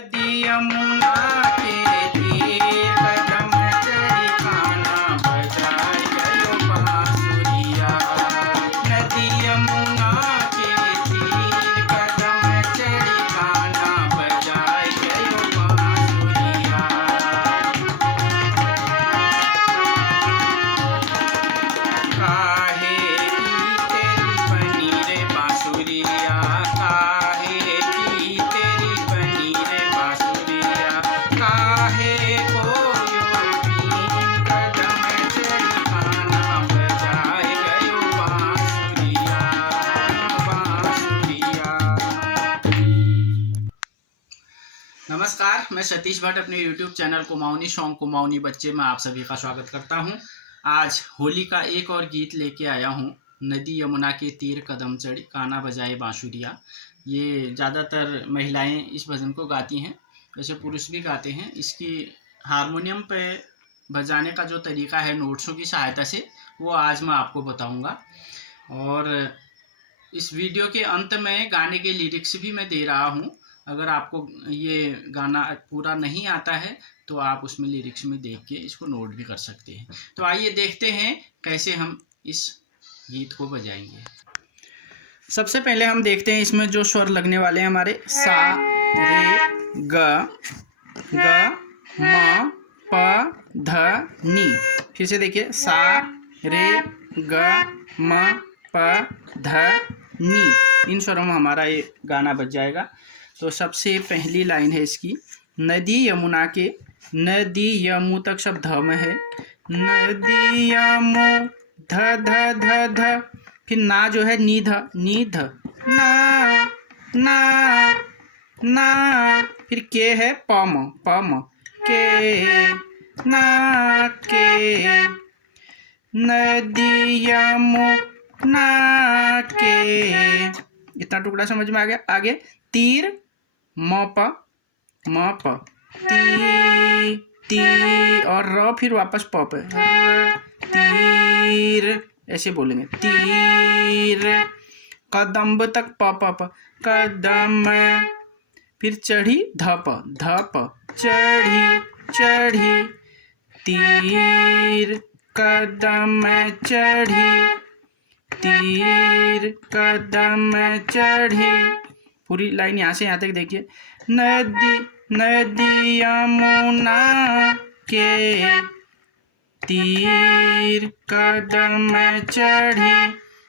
नदी यमुना के तीर कदम चढ़ी कान्हा बजाए गयो बांसुरिया। नदी यमुना के तीर कदम चढ़ी कान्हा बजाए गयो बांसुरिया। काहे की तेरी बनी रे बांसुरिया, काहे की तेरी बनी रे बांसुरिया। काहे को यूं कदम चढ़ी कान्हा बजाए गयो बांसुरिया, बांसुरिया। नमस्कार, मैं सतीश भट्ट अपने YouTube channel Kumaoni song Kumaoni बच्चे में आप सभी का स्वागत करता हूं। आज होली का एक और गीत लेके आया हूं, नदी यमुना के तीर कदम चढ़ी कान्हा बजाए बांसुरिया। ये ज़्यादातर महिलाएं इस भजन को गाती हैं, वैसे पुरुष भी गाते हैं। इसकी हारमोनियम पे बजाने का जो तरीका है नोट्सों की सहायता से, वो आज मैं आपको बताऊंगा। और इस वीडियो के अंत में गाने के लिरिक्स भी मैं दे रहा हूँ। अगर आपको ये गाना पूरा नहीं आता है तो आप उसमें लिरिक्स में देख के इसको नोट भी कर सकते हैं। तो आइए देखते हैं कैसे हम इस गीत को बजाएंगे। सबसे पहले हम देखते हैं इसमें जो स्वर लगने वाले हैं हमारे सा रे ग ग म प ध नी। फिर से देखिए सा रे ग म प ध नी। इन स्वरों में हमारा ये गाना बज जाएगा। तो सबसे पहली लाइन है इसकी, नदी यमुना के, नदी यमु तक शब्द ध में है। नदी यमु ध ध ध ध। फिर ना जो है नी ध ना ना ना। फिर के है पम के ना के। नदी यमुना के, इतना टुकड़ा समझ में आ गया। आगे तीर म प ती और र फिर वापस प पे तीर, ऐसे बोलेंगे तीर। कदम तक प कदम। फिर चढ़ी ध प चढ़ी तीर कदम चढ़ी, तीर कदम चढ़ी। पूरी लाइन यहाँ से यहाँ तक देखिए। नदी यमुना के तीर कदम चढ़ी।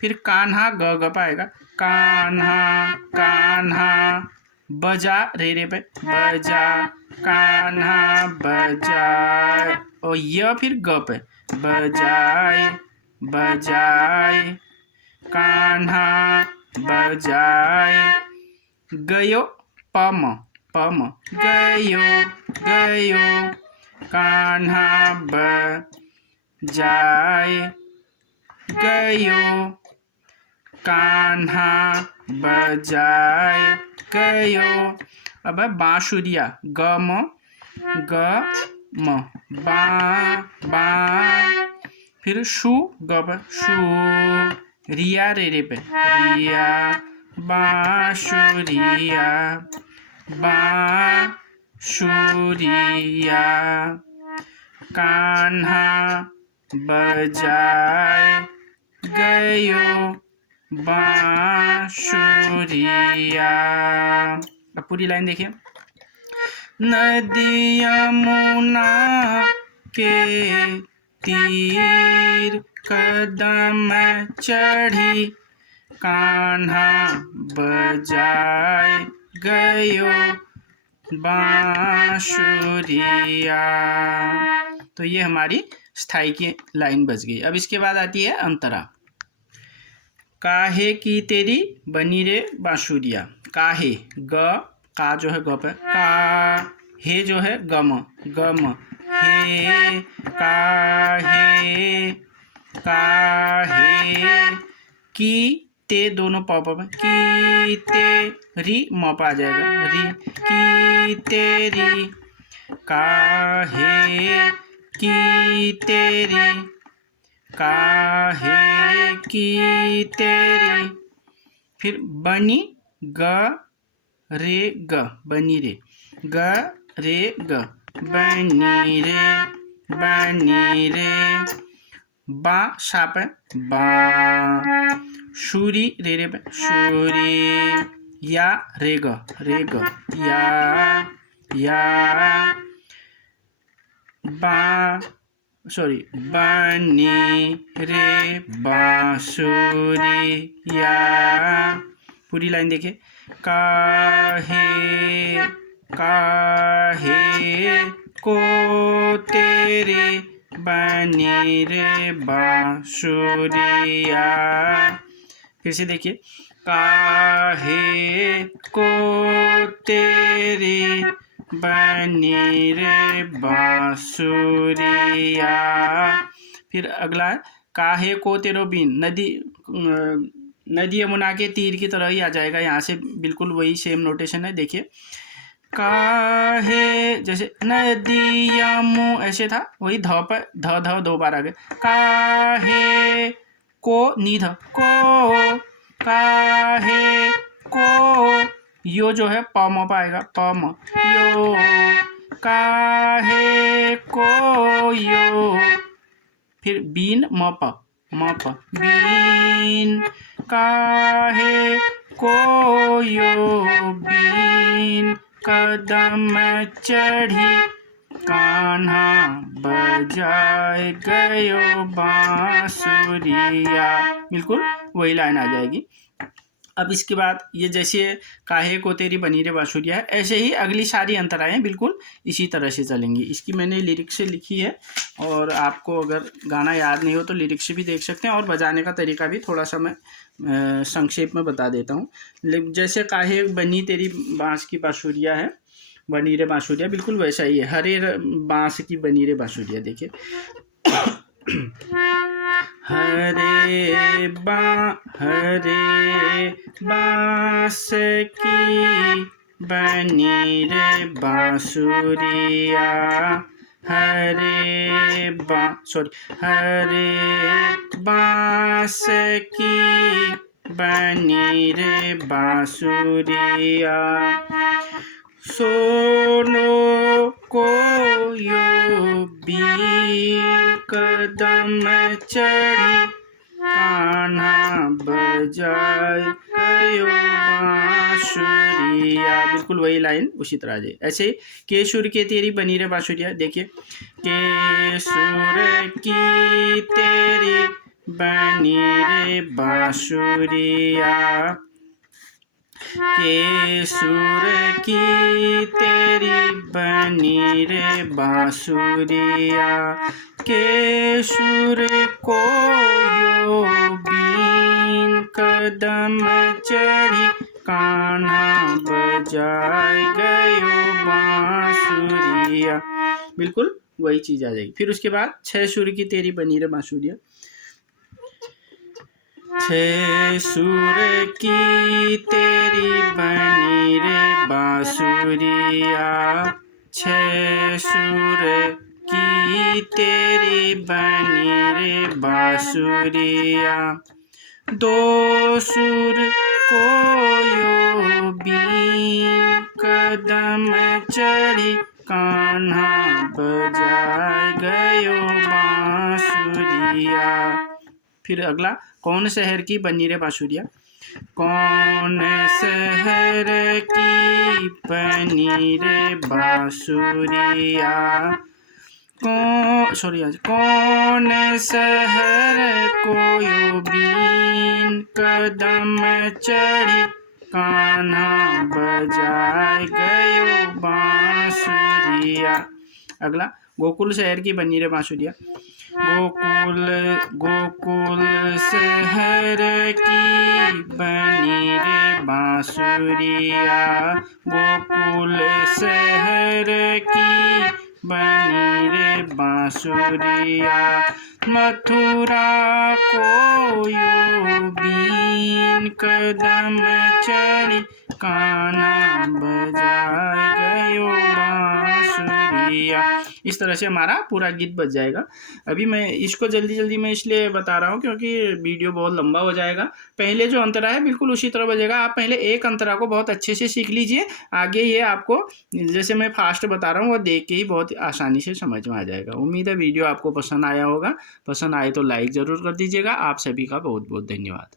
फिर कान्हा ग पाएगा, कान्हा बजा रे पे बजा, कान्हा बजाए। और य फिर ग पे बजाए कान्हा बजाए। गयो पम गयो कान्हा बजाए गयो, कान्हा बजाए गयो। अब है बांसुरिया, ग म बा। फिर शू ग शू, रिया रे पे रिया, बांसुरिया बांसुरिया। कान्हा बजाए गयो बांसुरिया। अब पूरी लाइन देखिए। नदी यमुना के तीर कदम चढ़ी, कान्हा बजाए गयो बांसुरिया। तो ये हमारी स्थाई की लाइन बज गई। अब इसके बाद आती है अंतरा। काहे की तेरी बनी रे बांसुरिया। काहे ग, का जो है ग पे, का हे जो है गम हे, काहे की ते दोनों पॉप में, की तेरी म आ जाएगा री, की तेरी। काहे की तेरी, काहे की तेरी। फिर बनी ग रे ग, बनी रे, ग रे ग बनी रे बा शाप है बा शूरी रे रे शूरी या रे ग या बा सॉरी बनी रे बांसुरी या पूरी लाइन देखिए काहे को तेरे बनी रे बांसुरिया। फिर से देखिए काहे को तेरे बनी रे बांसुरिया। फिर अगला है काहे को तेरो बीन नदी यमुना के तीर की तरह ही आ जाएगा, यहाँ से बिल्कुल वही सेम नोटेशन है। देखिए काहे जैसे नदी यमु ऐसे था, वही ध पर ध 2 बार आ गए। काहे को निध को काहे को यो जो है प म पाएगा प म यो काहे को यो। फिर बीन म प बीन काहे को यो बीन कदम चढ़ी कान्हा बजाए गयो बांसुरिया। बिल्कुल वही लाइन आ जाएगी। अब इसके बाद ये जैसे काहे को तेरी बनी रे बांसुरिया है, ऐसे ही अगली सारी अंतराएं बिल्कुल इसी तरह से चलेंगी। इसकी मैंने लिरिक्स से लिखी है और आपको अगर गाना याद नहीं हो तो लिरिक्स से भी देख सकते हैं, और बजाने का तरीका भी थोड़ा सा मैं संक्षेप में बता देता हूँ। जैसे काहे बनी तेरी बांस की बांसुरिया है, बनी रे बांसुरिया, बिल्कुल वैसा ही है। हरे बांस की बनी रे बांसुरिया। देखिए हरे बांस की बनी रे बांसुरिया हरे बांस की बनी रे बांसुरिया। सोनो को यो बीन कदम चढ़ी कान्हा बजाए गयो बांसुरिया। बिल्कुल वही लाइन उसी तरह जाए। ऐसे के सुर के तेरी बनी रे बांसुरिया। देखिए के सुर की तेरी बनी रे बांसुरिया के सुर की तेरी बनी रे बांसुरिया के सुर को यो बीन कदम चढ़ी कान्हा बजाए गयो बांसुरिया। बिल्कुल वही चीज आ जाएगी। फिर उसके बाद 6 सुर की तेरी बनी रे बांसुरिया। 6 सुर की तेरी बनी रे बांसुरिया 6 सुर की तेरी बनी रे बांसुरिया। 2 सुर को यो बीन कदम चढ़ी कान्हा बजाए गयो बांसुरिया। फिर अगला कौन शहर की बनी रे बांसुरिया। कौन शहर की बनी रे बांसुरिया कौन शहर को यो बीन कदम चढ़ी कान्हा बजाए गयो बांसुरिया। अगला गोकुल शहर की बनी रे बांसुरिया। गोकुल शहर की बनी रे बांसुरिया गोकुल शहर की बनी रे बांसुरिया। मथुरा को यो बीन कदम चढ़ी कान्हा बजाए गयो बांसुरिया। या इस तरह से हमारा पूरा गीत बज जाएगा। अभी मैं इसको जल्दी जल्दी मैं इसलिए बता रहा हूँ क्योंकि वीडियो बहुत लंबा हो जाएगा। पहले जो अंतरा है बिल्कुल उसी तरह बजेगा। आप पहले एक अंतरा को बहुत अच्छे से सीख लीजिए, आगे ये आपको जैसे मैं फास्ट बता रहा हूँ वो देख के ही बहुत आसानी से समझ में आ जाएगा। उम्मीद है वीडियो आपको पसंद आया होगा। पसंद आए तो लाइक ज़रूर कर दीजिएगा। आप सभी का बहुत बहुत धन्यवाद।